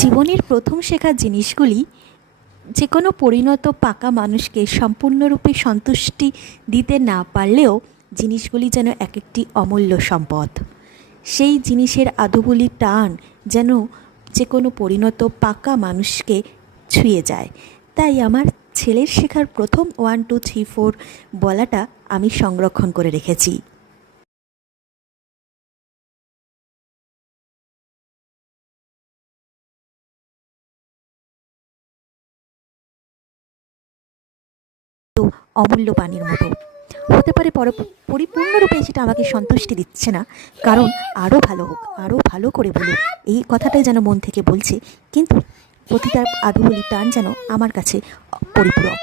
জীবনের প্রথম শেখা জিনিসগুলি যে কোনো পরিণত পাকা মানুষকে সম্পূর্ণরূপে সন্তুষ্টি দিতে না পারলেও জিনিসগুলি যেন এক একটি অমূল্য সম্পদ। সেই জিনিসের আদুগুলি টান যেন যে কোনো পরিণত পাকা মানুষকে ছুঁয়ে যায়। তাই আমার ছেলের শেখার প্রথম 1 2 3 4 বলাটা আমি সংরক্ষণ করে রেখেছি। তো অমূল্য পানির মতো হতে পারে, পরিপূর্ণরূপে সেটা আমাকে সন্তুষ্টি দিচ্ছে না, কারণ আরও ভালো হোক, আরও ভালো করে বলুক, এই কথাটাই যেন মন থেকে বলছে, কিন্তু প্রতিটা আদুগুলি টান যেন আমার কাছে পরিপূরক।